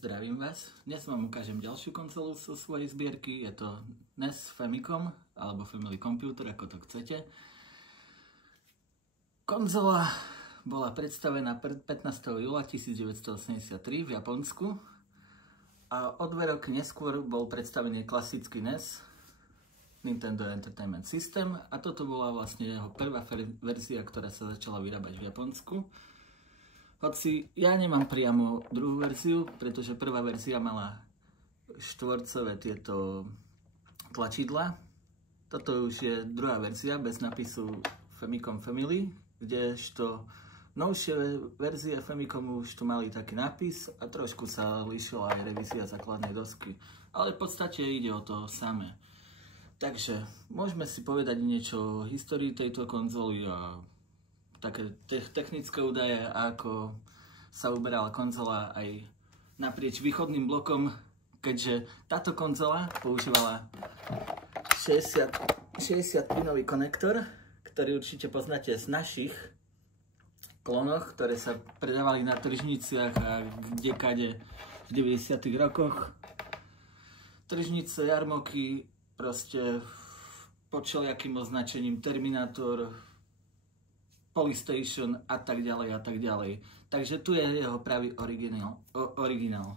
Zdravím vás. Dnes vám ukážem ďalšiu konzolu zo svojej zbierky. Je to NES Famicom, alebo Family Computer, ako to chcete. Konzola bola predstavená 15. júla 1983 v Japonsku a o 2 roky neskôr bol predstavený klasický NES, Nintendo Entertainment System, a toto bola vlastne jeho prvá verzia, ktorá sa začala vyrábať v Japonsku. Hoci ja nemám priamo druhú verziu, pretože prvá verzia mala štvorcové tieto tlačidla. Toto už je druhá verzia bez napisu Famicom Family, kdežto novšie verzie Famicomu už tu mali taký nápis a trošku sa líšila aj revízia základnej dosky. Ale v podstate ide o to samé. Takže môžeme si povedať niečo o histórii tejto konzoly a také technické údaje, ako sa uberala konzola aj naprieč východným blokom, keďže táto konzola používala 60-pinový konektor, ktorý určite poznáte z našich klonoch, ktoré sa predávali na tržniciach a kdekade v 90. rokoch. Tržnice, jarmoky, proste pod všelijakým označením Terminator, Polystation a tak ďalej a tak ďalej. Takže tu je jeho pravý originál.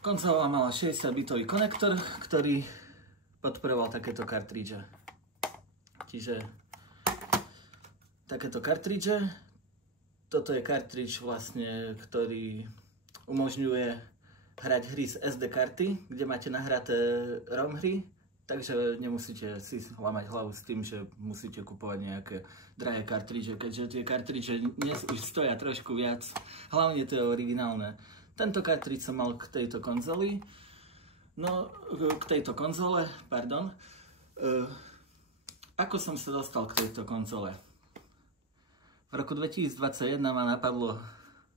Konzola mala 60-bitový konektor, ktorý podporoval takéto kartridže. Čiže takéto kartridže. Toto je kartridž vlastne, ktorý umožňuje hrať hry z SD karty, kde máte nahraté ROM hry. Takže nemusíte si hlamať hlavu s tým, že musíte kupovať nejaké drahé kartridže, keďže tie kartridže dnes už stoja trošku viac. Hlavne to je originálne. Tento kartridž som mal k tejto konzole. Ako som sa dostal k tejto konzole? V roku 2021 ma napadlo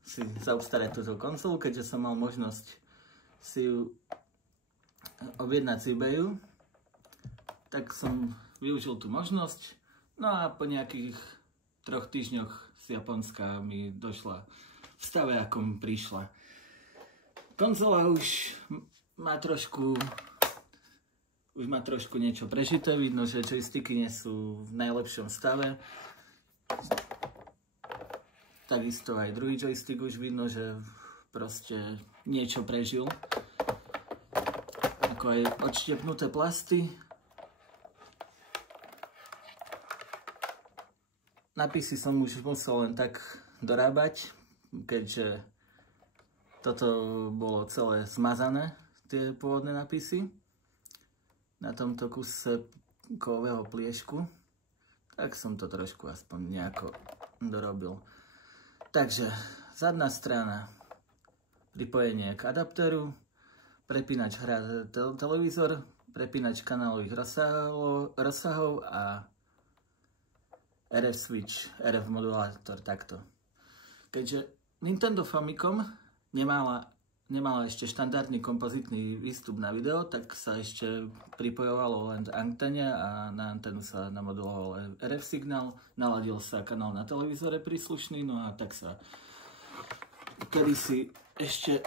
si zaobstarať túto konzolu, keďže som mal možnosť si ju objednať z eBayu. Tak som využil tú možnosť, no a po nejakých 3 týždňoch z Japonska mi došla v stave, ako mi prišla. Konzola už má trošku niečo prežité, vidno, že joysticky nie sú v najlepšom stave. Takisto aj druhý joystick už vidno, že proste niečo prežil. Ako aj odštiepnuté plasty. Napisy som už musel len tak dorábať, keďže toto bolo celé zmazané, tie pôvodné napisy, na tomto kuse kovového pliešku, tak som to trošku aspoň nejako dorobil. Takže zadná strana, pripojenie k adapteru, prepínač televízor, prepínač kanálových rozsahov a RF switch, RF modulátor, takto. Keďže Nintendo Famicom nemala ešte štandardný kompozitný výstup na video, tak sa ešte pripojovalo len antene a na antenu sa namoduloval RF signál, naladil sa kanál na televízore príslušný, no a tak sa kedysi ešte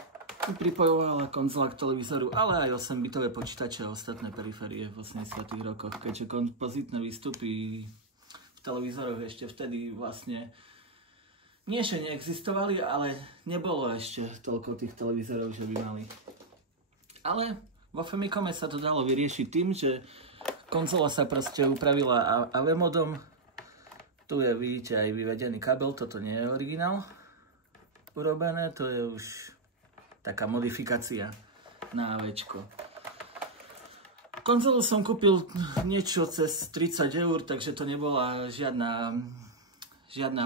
pripojovala konzola k televízoru, ale aj 8-bitové počítače a ostatné periférie v 80. rokoch, keďže kompozitné výstupy v televízoroch ešte vtedy vlastne nie, že neexistovali, ale nebolo ešte toľko tých televízorov, že by mali. Ale vo Famicome sa to dalo vyriešiť tým, že konzola sa proste upravila AV modom. Tu je, vidíte, aj vyvedený kabel, toto nie je originál urobené, to je už taká modifikácia na AVčko. Konzolu som kúpil niečo cez 30 €, takže to nebola žiadna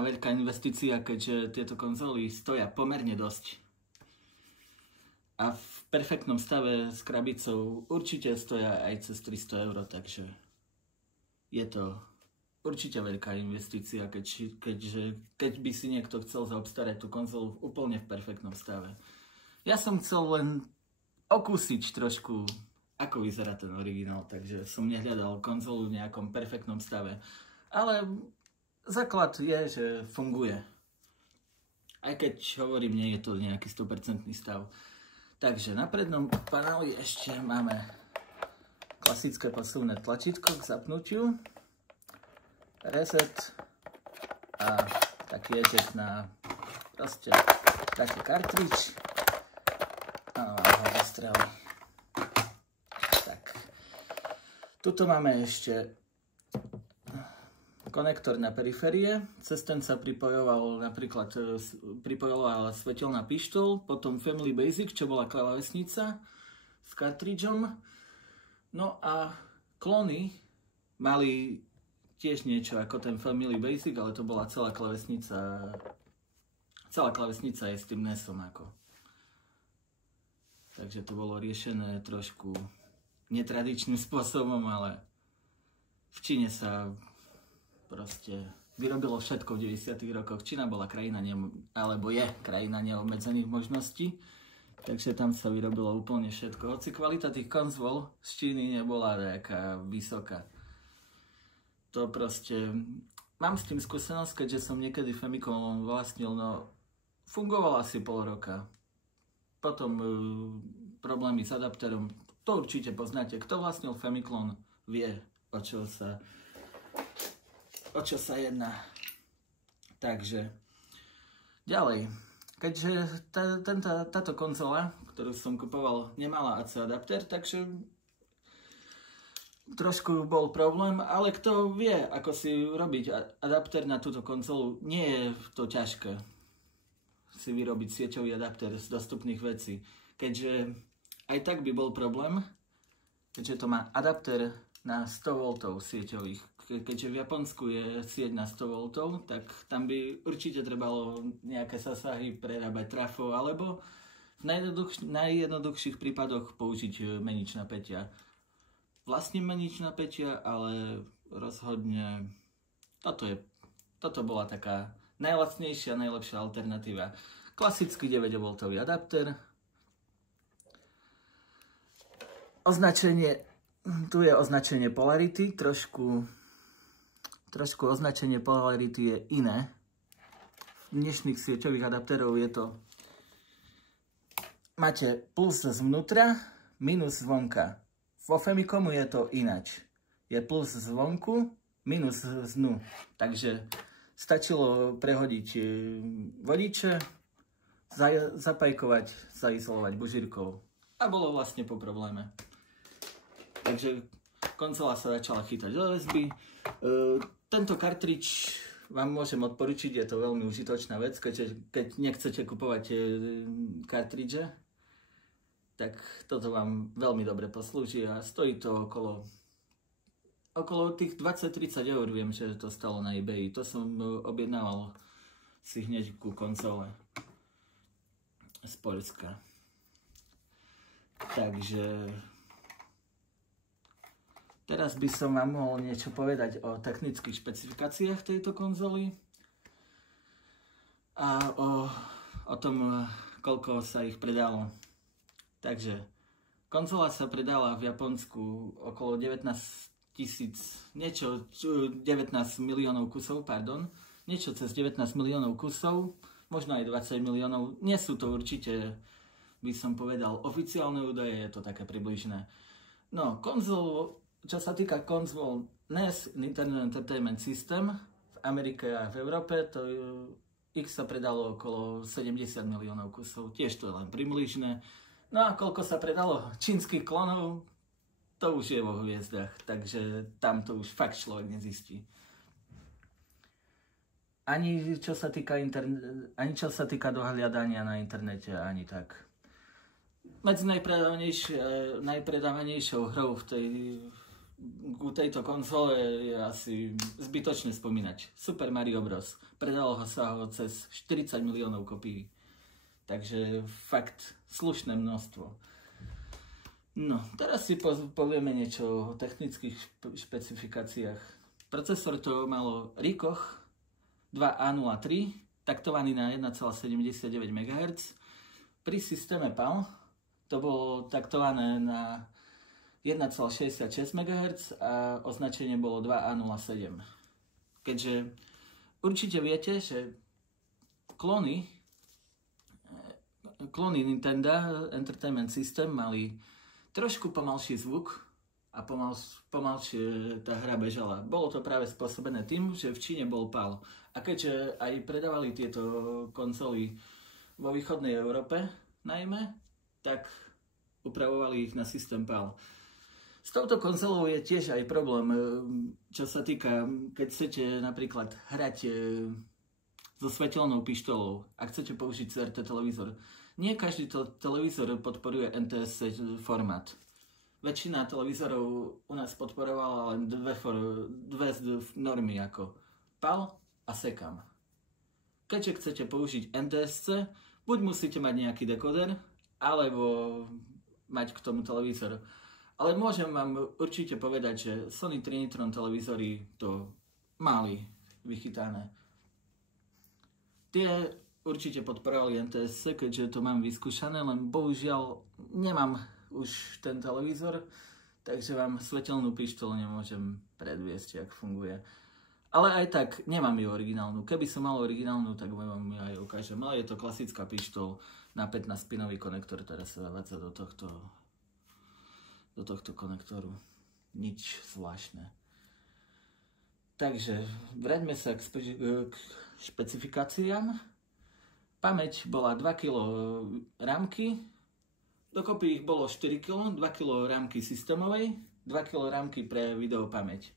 veľká investícia, keďže tieto konzoly stoja pomerne dosť. A v perfektnom stave s krabicou určite stoja aj cez 300 €, takže je to určite veľká investícia, keď by si niekto chcel zaobstarať tú konzolu úplne v perfektnom stave. Ja som chcel len okúsiť trošku, ako vyzerá ten originál, takže som nehľadal konzolu v nejakom perfektnom stave. Ale základ je, že funguje. Aj keď hovorím, nie je to nejaký 100% stav. Takže na prednom paneli ešte máme klasické posuvné tlačítko k zapnutiu, reset a taký eject na proste taký kartridž a ho vystrelí. Tak. Tuto máme ešte konektor na periférie, cez ten sa pripojovala svetelná pištoľ, potom Family Basic, čo bola klávesnica s kartridžom. No a klony mali tiež niečo ako ten Family Basic, ale to bola celá klávesnica je s tým NESom ako. Takže to bolo riešené trošku netradičným spôsobom, ale v Číne sa proste vyrobilo všetko v 90. rokoch. Čína bola krajina, alebo je krajina neobmedzených možností, takže tam sa vyrobilo úplne všetko. Hoci kvalita tých konzol z Číny nebola nejaká vysoká. To proste... Mám s tým skúsenosť, keďže som niekedy Famicom vlastnil, no fungoval asi pol roka. Potom problémy s adapterom, to určite poznáte. Kto vlastnil Famicom, vie, o čo sa jedná. Takže ďalej, keďže táto konzola, ktorú som kupoval, nemala AC adapter, takže trošku bol problém, ale kto vie, ako si robiť adapter na túto konzolu, nie je to ťažké si vyrobiť sieťový adapter z dostupných vecí, keďže aj tak by bol problém, keďže to má adapter na 100 V sieťových. Keďže v Japonsku je sieť na 100 V, tak tam by určite trebalo nejaké zasahy prerábať trafo, alebo v najjednoduchších prípadoch použiť menič napätia. Vlastním menič napätia, ale rozhodne toto bola taká najlacnejšia, najlepšia alternatíva. Klasický 9 V adapter. Označenie, tu je označenie polarity, trošku označenie polarity je iné. V dnešných sieťových adapterov je to, máte plus zvnútra, minus zvonka. Vo Famicomu je to inač. Je plus zvonku, minus znú. Takže stačilo prehodiť vodiče, zapajkovať, zaizolovať bužírkou a bolo vlastne po probléme. Takže konzola sa začala chytať do USB. Tento kartridž vám môžem odporučiť, je to veľmi užitočná vec, keď nechcete kupovať kartridže, tak toto vám veľmi dobre poslúži a stojí to okolo tých 20-30 eur, viem, že to stalo na eBay. To som objednával si hneď ku konzole z Poľska. Takže teraz by som vám mohol niečo povedať o technických špecifikáciách tejto konzoly a o tom, koľko sa ich predalo. Takže konzola sa predala v Japonsku okolo 19 miliónov kusov, niečo cez 19 miliónov kusov, možno aj 20 miliónov, nie sú to určite, by som povedal, oficiálne údaje, je to také približné. No, čo sa týka konzol NES, Nintendo Entertainment System, v Amerike a v Európe, ich sa predalo okolo 70 miliónov kusov, tiež to je len približné. No a koľko sa predalo čínskych klonov, to už je vo hviezdach, takže tam to už fakt človek nezistí. Ani čo sa týka dohľadania na internete, ani tak. Medzi najpredávanejšou hrou u tejto konzole je asi zbytočné spomínať. Super Mario Bros. Predalo sa ho cez 40 miliónov kopií. Takže fakt slušné množstvo. No, teraz si povieme niečo o technických špecifikáciách. Procesor to malo Rikoch 2A03, taktovaný na 1,79 MHz. Pri systéme PAL to bolo taktované na 1,66 MHz a označenie bolo 2A07. Keďže určite viete, že klony klony Nintendo Entertainment System mali trošku pomalší zvuk a pomalšie tá hra bežala. Bolo to práve spôsobené tým, že v Číne bol PAL. A keďže aj predávali tieto konzoly vo východnej Európe najmä, tak upravovali ich na systém PAL. S touto konzolou je tiež aj problém, čo sa týka, keď chcete napríklad hrať so svetelnou pištolou a chcete použiť CRT televízor. Nie každý televízor podporuje NTSC formát. Väčšina televízorov u nás podporovala len dve normy ako PAL a SECAM. Keďže chcete použiť NTSC, buď musíte mať nejaký dekoder, alebo mať k tomu televízor. Ale môžem vám určite povedať, že Sony Trinitron televízory to mali vychytané. Tie určite podporovali NTSC, keďže to mám vyskúšané, len bohužiaľ nemám už ten televízor, takže vám svetelnú pištolu nemôžem predviesť, jak funguje. Ale aj tak nemám ju originálnu. Keby som mal originálnu, tak vám ju aj ukážem. Ale je to klasická pištol na 15-pinový konektor, teraz sa zavádza do tohto konektoru. Nič zvláštne. Takže vráťme sa k špecifikáciám. Pamäť bola 2 kg rámky, dokopy ich bolo 4 kg, 2 kg rámky systémovej, 2 kg rámky pre videopamäť.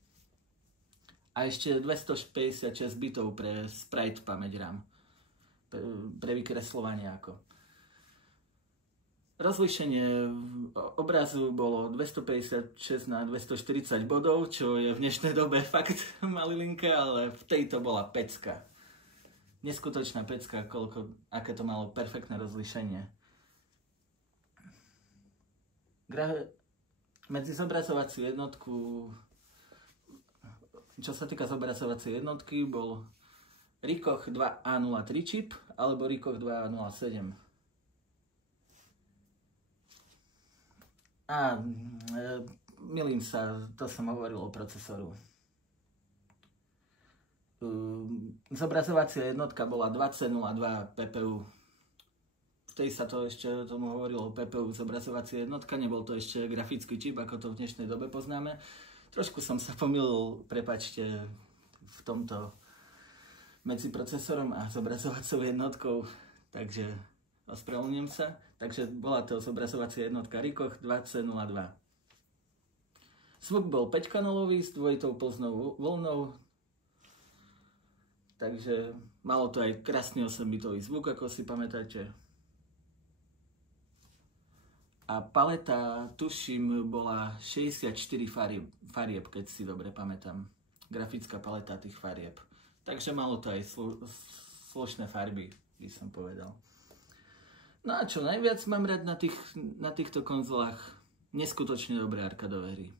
A ešte 256 bitov pre sprite pamäť RAM, pre vykreslovanie ako. Rozlíšenie obrazu bolo 256 na 240 bodov, čo je v dnešnej dobe fakt malilinké, ale v tejto bola pecka. Neskutočná pecka, aké to malo perfektné rozlíšenie. Medzi zobrazovaciu jednotku, čo sa týka zobrazovacej jednotky, bol Ricoh 2A03 čip alebo Ricoh 2A07. A milím sa, to som hovoril o procesoru. Zobrazovacia jednotka bola 2002 PPU. Vtedy sa to ešte tomu hovorilo PPU zobrazovacia jednotka, nebol to ešte grafický čip, ako to v dnešnej dobe poznáme. Trošku som sa pomýlil, prepáčte, v tomto medzi procesorom a zobrazovacou jednotkou, takže ospravedlňujem sa. Takže bola to zobrazovacia jednotka Ricoh 2002. Zvuk bol 5-kanálový s dvojitou pulznou voľnou, takže malo to aj krásny 8-bitový zvuk, ako si pamätáte. A paleta, tuším, bola 64 farieb, keď si dobre pamätám. Grafická paleta tých farieb. Takže malo to aj slušné farby, by som povedal. No a čo najviac mám rád na týchto konzolách? Neskutočne dobré arkadové hry.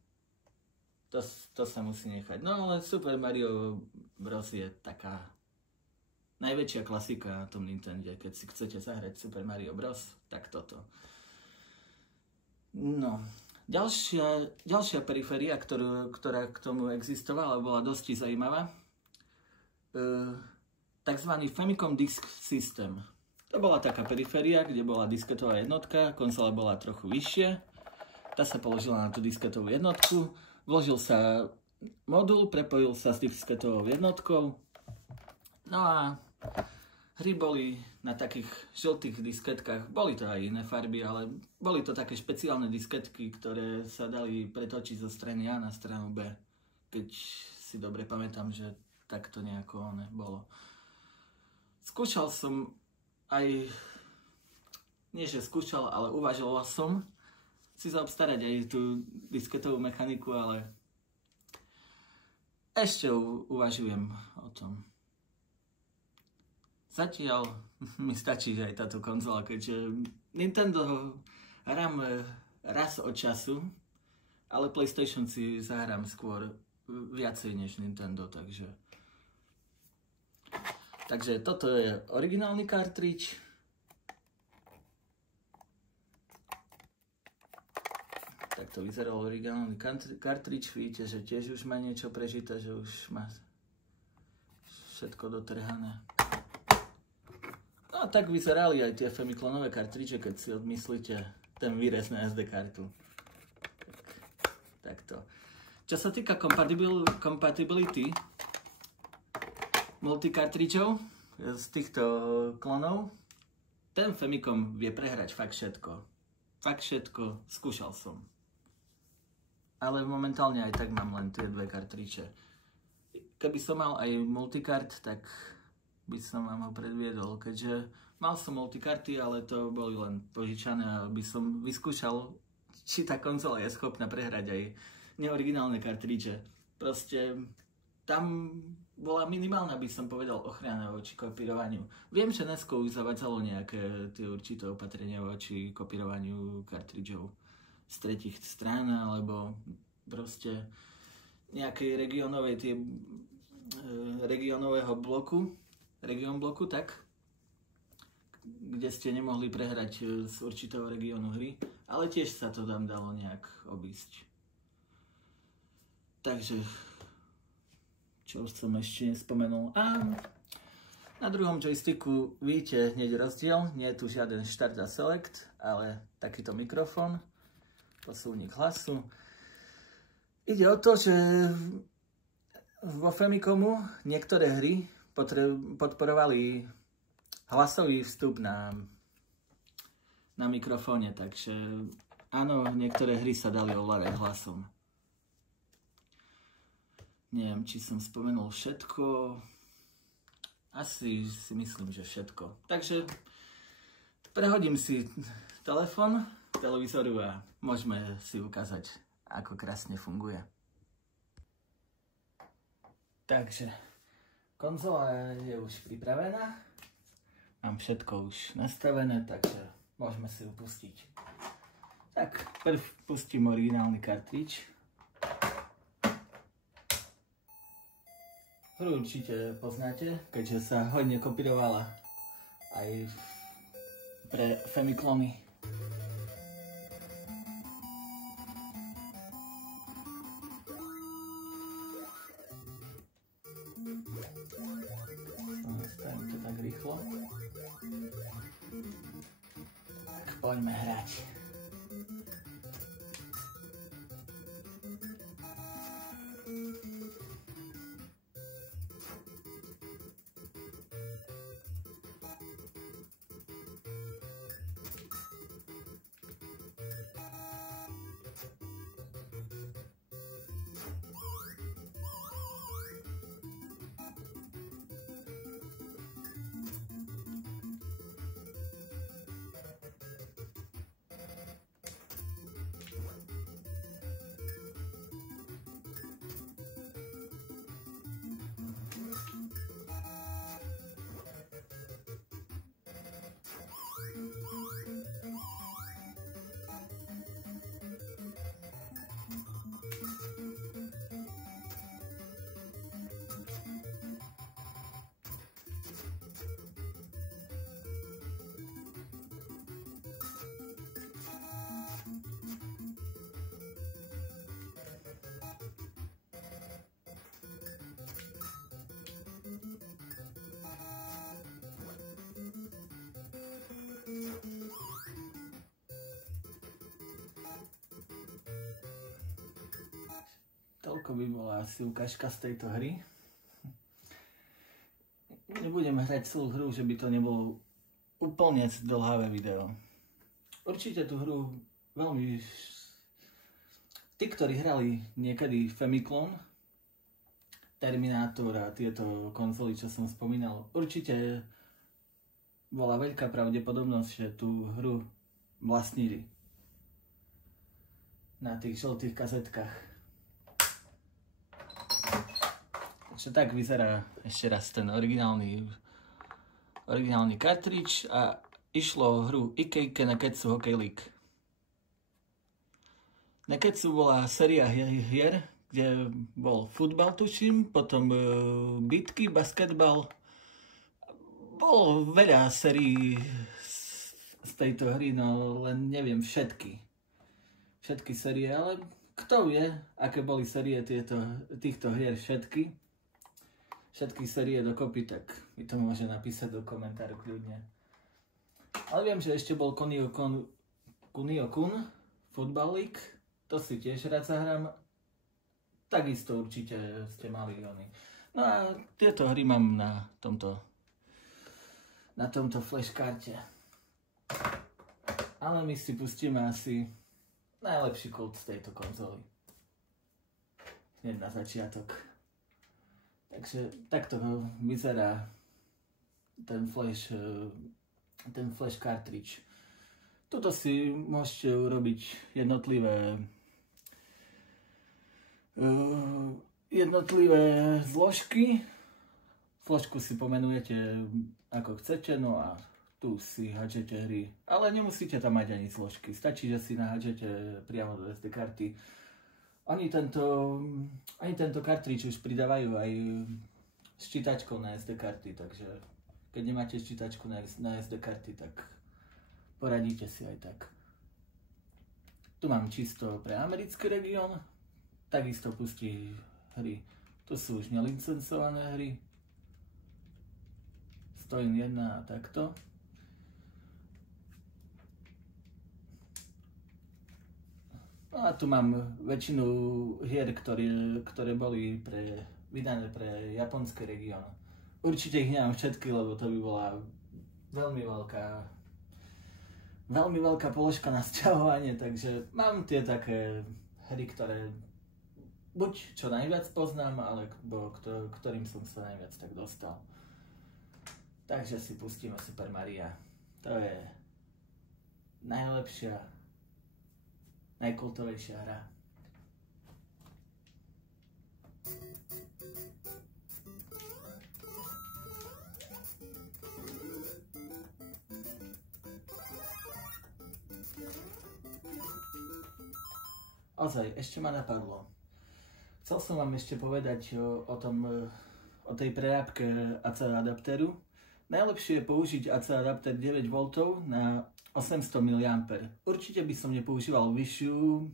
To sa musí nechať. No ale Super Mario Bros. Je taká najväčšia klasika na tom Nintendo. Keď si chcete zahrať Super Mario Bros., tak toto. No, ďalšia periféria, ktorá k tomu existovala, bola dosť zaujímavá. Takzvaný Famicom Disk System. To bola taká periféria, kde bola disketová jednotka, konzola bola trochu vyššia. Tá sa položila na tú disketovú jednotku, vložil sa modul, prepojil sa s disketovou jednotkou. No a hry boli na takých žltých disketkách, boli to aj iné farby, ale boli to také špeciálne disketky, ktoré sa dali pretočiť zo strany A na stranu B. Keď si dobre pamätám, že takto nejako bolo. Skúšal som aj, nie že skúšal, ale uvažoval som si zaobstarať aj tú disketovú mechaniku, ale ešte uvažujem o tom. Zatiaľ mi stačí aj táto konzola, keďže Nintendo hrám raz od času, ale PlayStation si zahrám skôr viacej než Nintendo, Takže toto je originálny kartridž. Tak to vyzeral originálny kartridž. Vidíte, že tiež už má niečo prežité, že už má všetko dotrhané. No tak vyzerali aj tie Famiclonové kartridže, keď si odmyslíte ten výrez na SD kartu. Takto. Čo sa týka compatibility multikartridžov z týchto klonov, ten Famicom vie prehrať fakt všetko. Fakt všetko, skúšal som. Ale momentálne aj tak mám len tie dve kartridže. Keby som mal aj multikart, tak by som vám ho predviedol, keďže mal som multikarty, ale to boli len požičané, aby som vyskúšal, či tá konzola je schopná prehrať aj neoriginálne kartridže. Proste tam bola minimálna, by som povedal, ochrana voči kopírovaniu. Viem, že Nesko už zavadzalo nejaké tie určité opatrenia voči kopírovaniu kartridžov z tretích strán, alebo proste nejakej regionového bloku, region bloku, tak, kde ste nemohli prehrať z určitého regiónu hry, ale tiež sa to tam dalo nejak obísť. Takže, čo som ešte nespomenul. A na druhom joysticku vidíte hneď rozdiel, nie je tu žiaden štart a select, ale takýto mikrofón, posúvnik hlasu. Ide o to, že vo Famicomu niektoré hry podporovali hlasový vstup na mikrofóne, takže áno, niektoré hry sa dali ovládať hlasom. Neviem, či som spomenul všetko. Asi si myslím, že všetko. Takže prehodím si telefon k televízoru a môžeme si ukázať, ako krásne funguje. Takže konzola je už pripravená. Mám všetko už nastavené, takže môžeme si ju pustiť. Tak, prv pustím originálny kartridž. Hru určite poznáte, keďže sa hodne kopírovala aj pre Famiclony. Stavím to tak rýchlo. Tak poďme hrať. Toľko by bola asi ukážka z tejto hry. Nebudem hrať celú hru, že by to nebolo úplne dlhavé video. Určite tú hru veľmi... Tí, ktorí hrali niekedy Famiclone, Terminátor a tieto konzoly, čo som spomínal, určite bola veľká pravdepodobnosť, že tú hru vlastnili na tých žltých kazetkách. Takže tak vyzerá ešte raz ten originálny kartridž a išlo o hru Ikeike Neketsu Hockey League. Neketsu bola séria hier, kde bol futbal, tuším, potom bitky, basketbal. Bolo veľa sérií z tejto hry, no len neviem všetky série, ale kto vie, aké boli série týchto hier všetky série dokopy, tak mi to môže napísať do komentáru kľudne. Ale viem, že ešte bol Kunio-kun Football League. To si tiež rád zahrám. Takisto určite ste mali oni. No a tieto hry mám na tomto flashkarte. Ale my si pustíme asi najlepší kult z tejto konzoly. Hneď na začiatok. Takže takto vyzerá ten flash cartridge. Tuto si môžete urobiť jednotlivé zložky. Zložku si pomenujete ako chcete, no a tu si hádžete hry. Ale nemusíte tam mať ani zložky, stačí, že si nahádžete priamo do SD karty. Ani tento cartridge už pridávajú aj s čítačkou na SD karty, takže keď nemáte čítačku na SD karty, tak poradíte si aj tak. Tu mám čisto pre americký región, takisto pustí hry. Tu sú už nelicencované hry. Stojím 1 a takto. No a tu mám väčšinu hier, ktoré boli vydané pre japonský región. Určite ich nemám všetky, lebo to by bola veľmi veľká položka na sťahovanie, takže mám tie také hry, ktoré buď čo najviac poznám, alebo ktorým som sa najviac tak dostal. Takže si pustíme Super Maria. To je najlepšia, najkultovejšia hra. Ozaj, ešte ma napadlo. Chcel som vám ešte povedať o tej prerábke AC adaptéru. Najlepšie je použiť AC adapter 9V na 800 mA. Určite by som nepoužíval vyššiu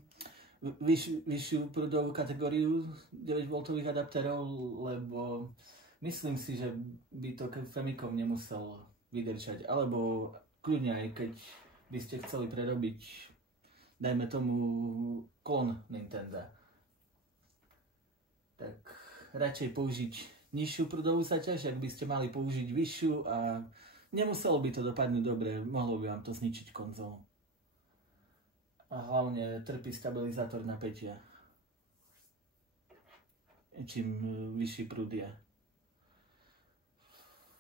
prúdovú kategóriu 9V adapterov, lebo myslím si, že by to Famicom nemusel vydržať. Alebo kľudne aj keď by ste chceli prerobiť, dajme tomu, klon Nintendo, tak radšej použiť nižšiu prúdovú záťaž, ak by ste mali použiť vyššiu a nemuselo by to dopadnúť dobre, mohlo by vám to zničiť konzolu. A hlavne trpí stabilizátor napätia, čím vyšší prúd je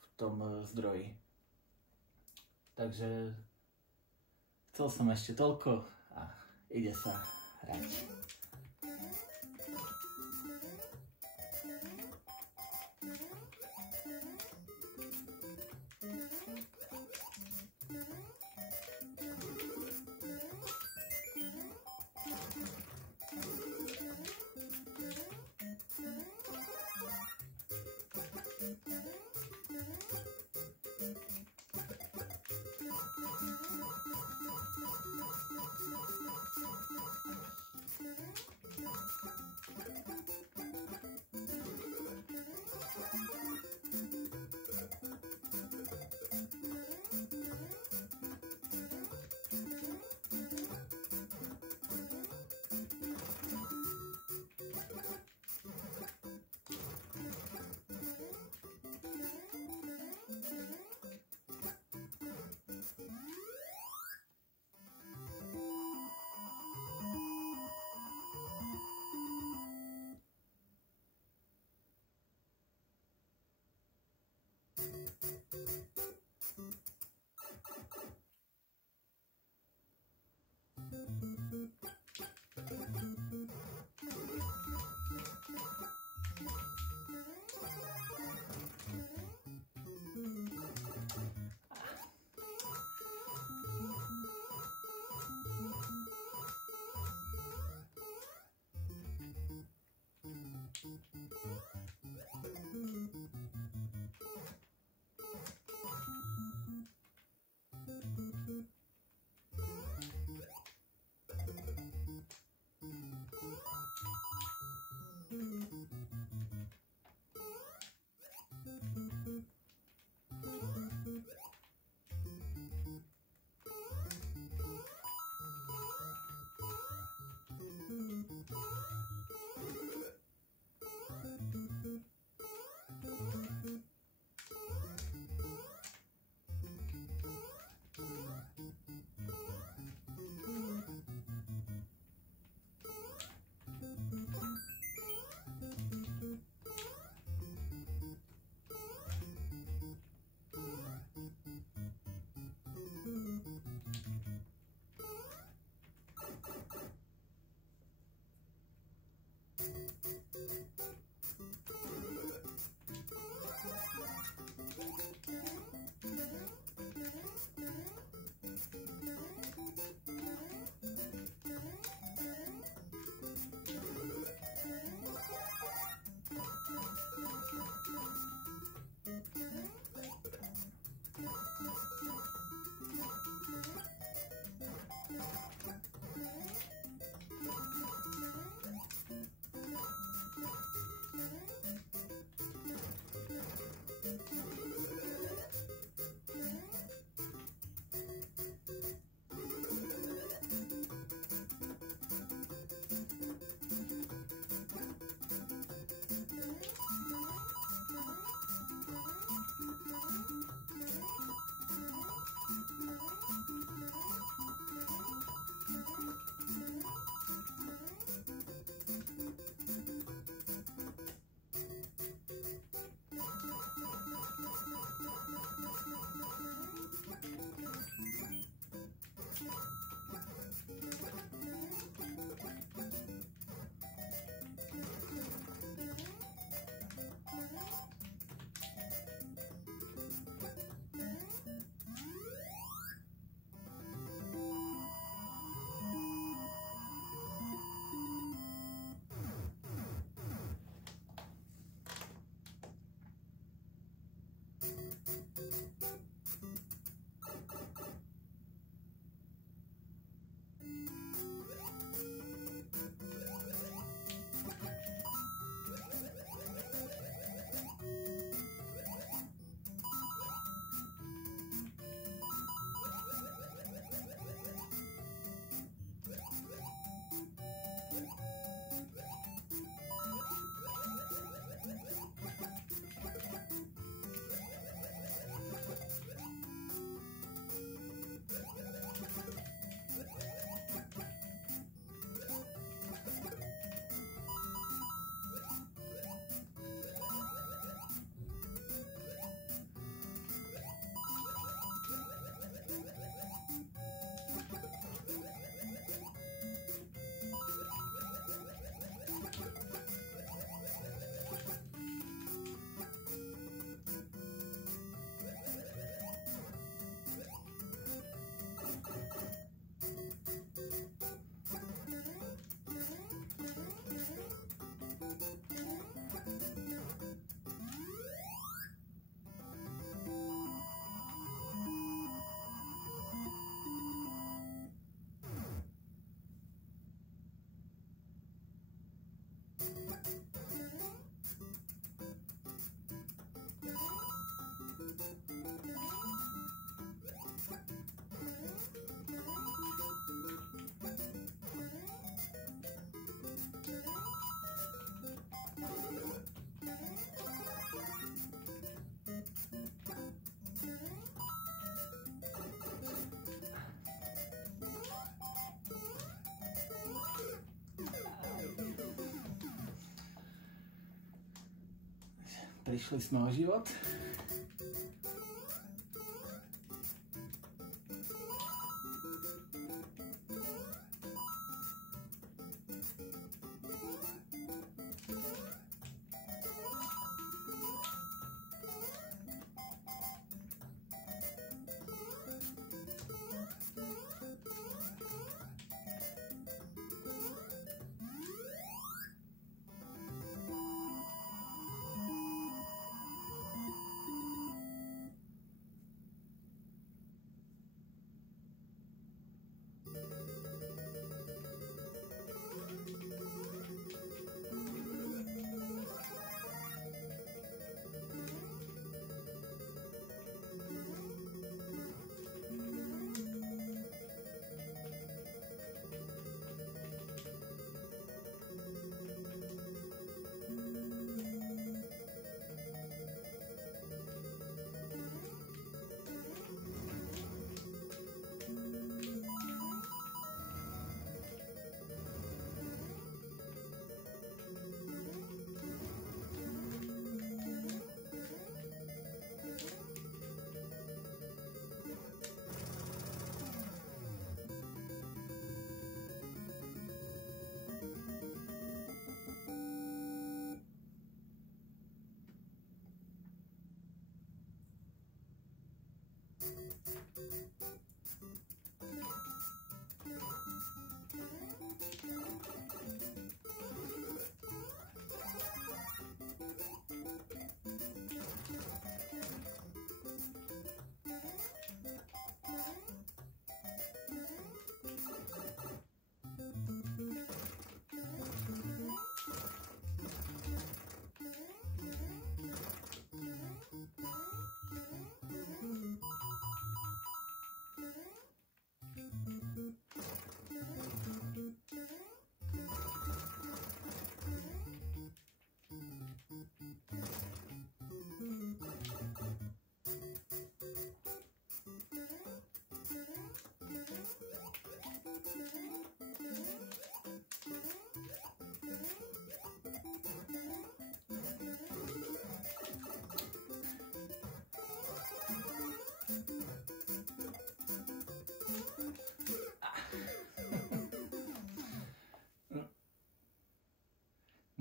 v tom zdroji. Takže chcel som ešte toľko a ide sa hrať. Prišli sme o život.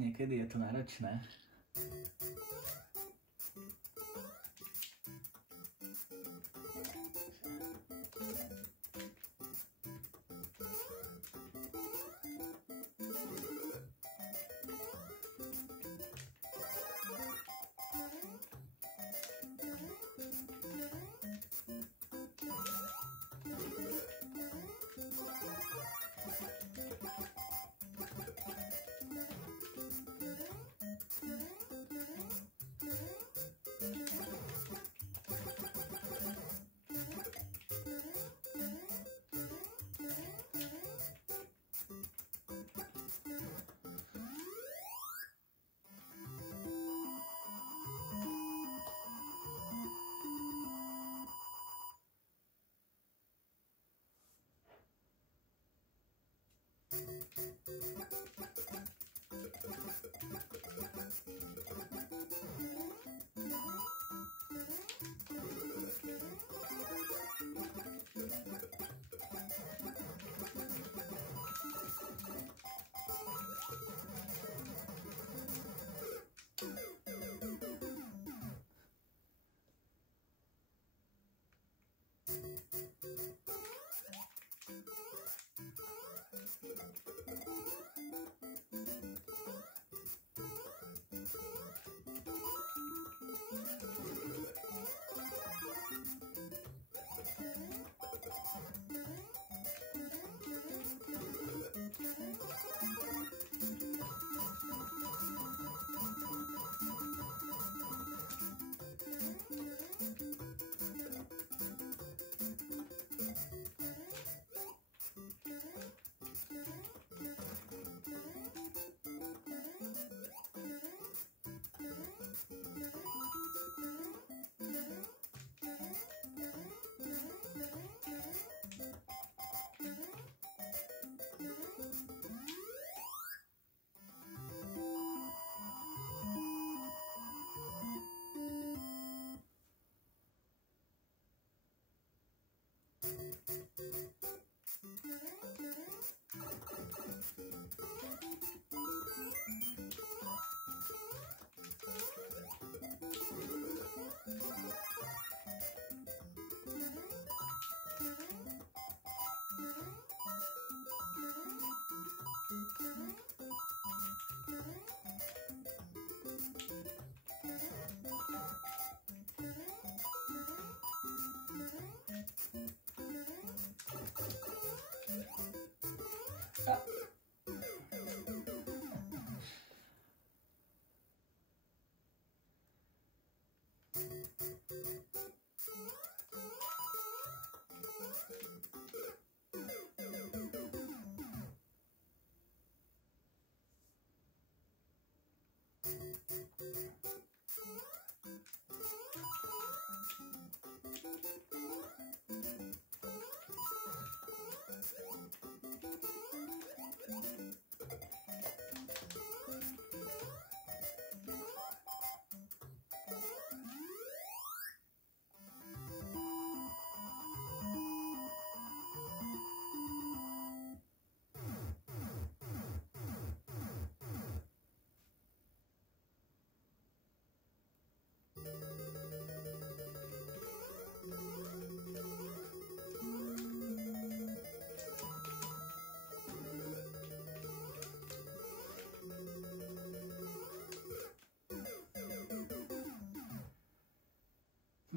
Niekedy je to náročné.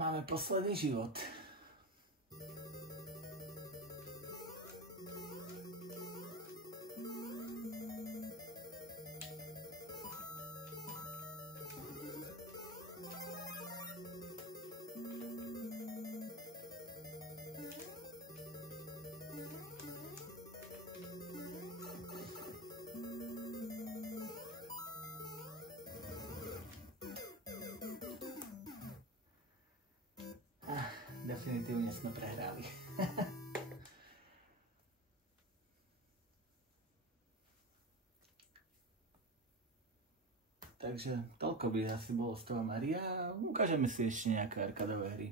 máme posledný život. Definitívne sme prehrali. Takže toľko by asi bolo z toho Maria. Ukážeme si ešte nejaké arkadové hry.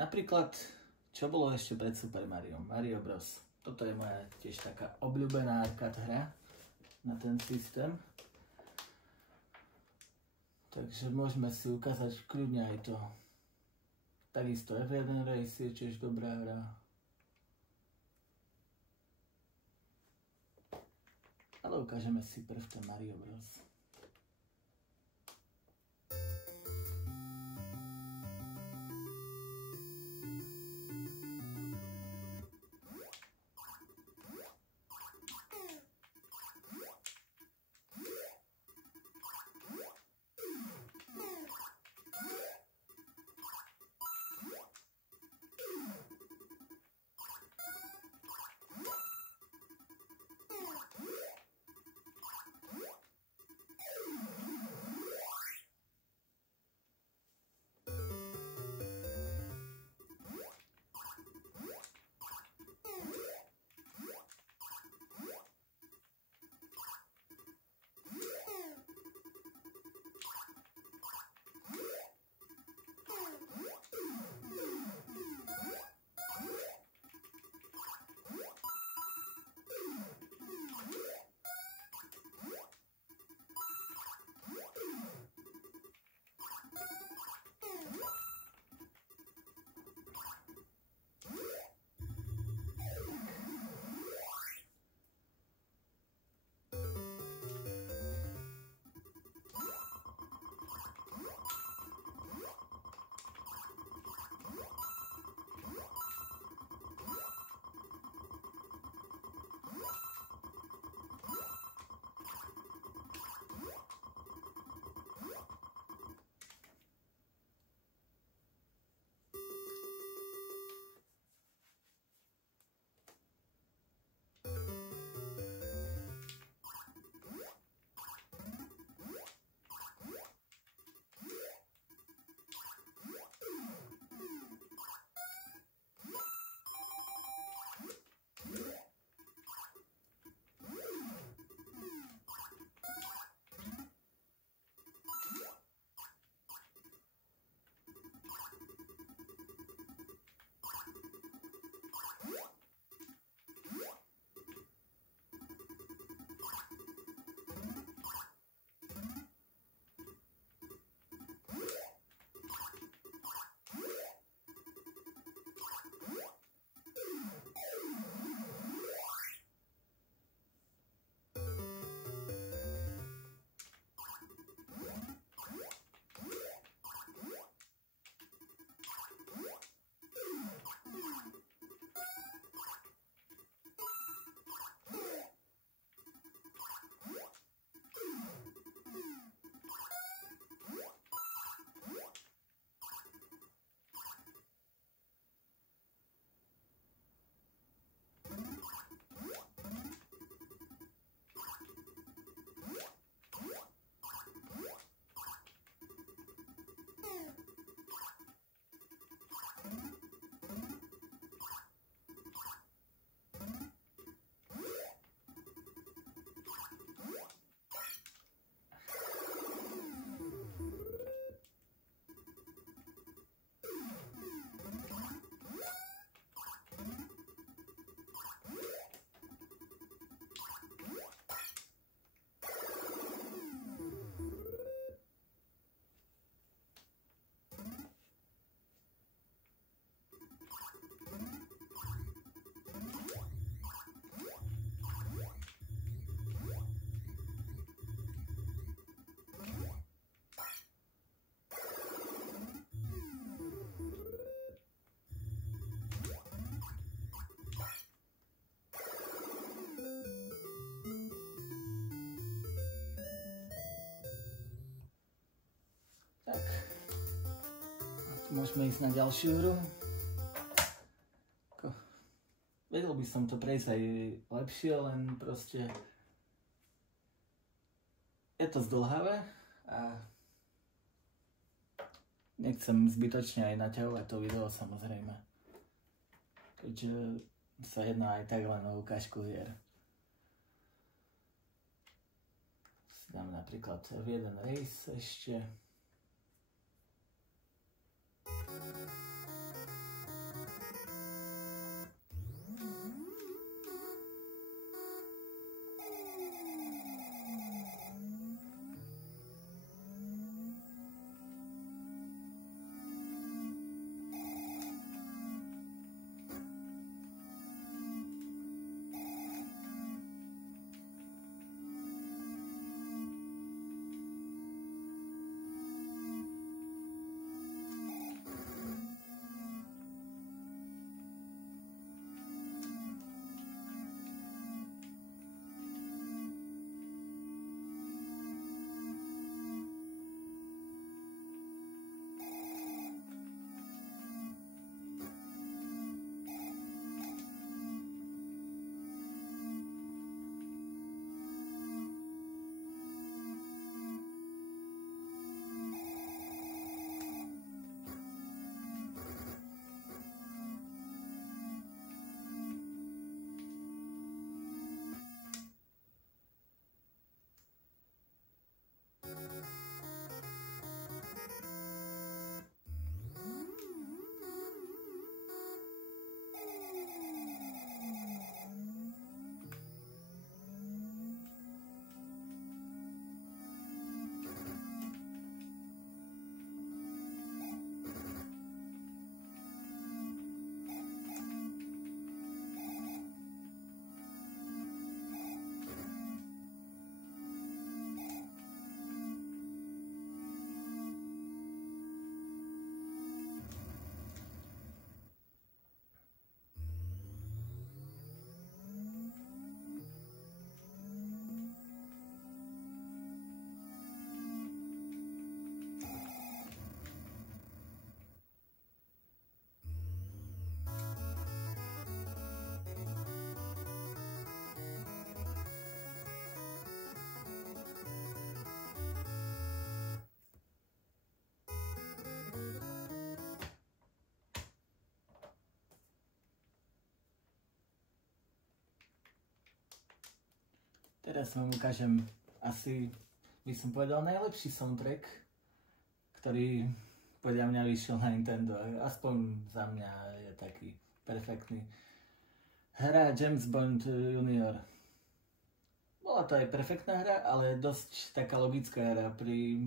Napríklad, čo bolo ešte pred Super Mario? Mario Bros. Toto je moja tiež taká obľúbená arcade hra na ten systém. Takže môžeme si ukázať kľudne aj to. Takisto F1 Race je tiež dobrá hra. Ale ukážeme si prv ten Mario Bros. môžeme ísť na ďalšiu hru. Vedel by som to prejsť aj lepšie, len proste je to zdĺhavé a nechcem zbytočne aj naťahovať to video, samozrejme. Keďže sa jedná aj tak len o ukážku hier. Si dám napríklad F1 Race ešte. Teraz vám ukážem asi, by som povedal, najlepší soundtrack, ktorý podľa mňa vyšiel na Nintendo. Aspoň za mňa je taký perfektný. Hra James Bond Junior. Bola to aj perfektná hra, ale dosť taká logická hra pri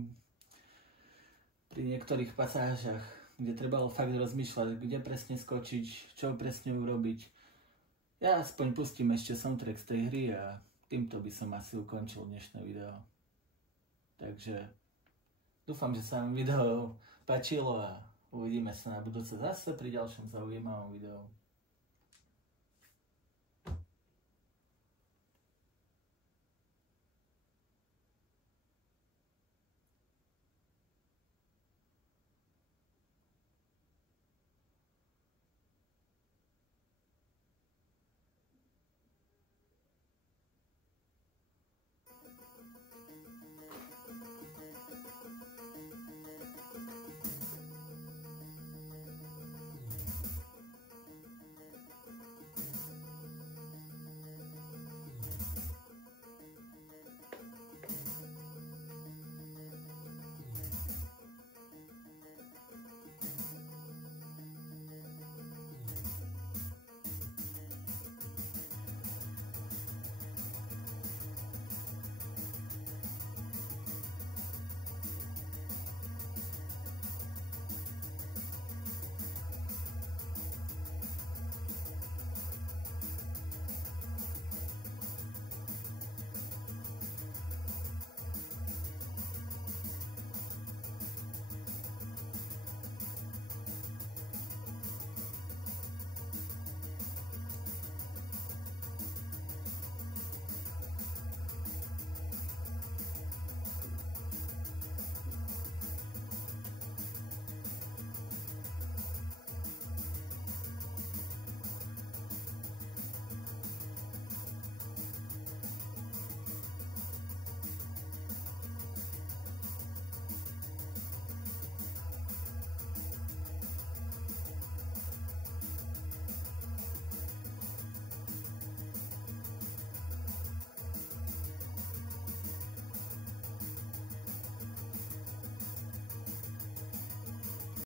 niektorých pasážach, kde trebalo fakt rozmýšľať, kde presne skočiť, čo presne urobiť. Ja aspoň pustím ešte soundtrack z tej hry a týmto by som asi ukončil dnešné video. Takže dúfam, že sa vám video páčilo a uvidíme sa na budúce zase pri ďalšom zaujímavom videu.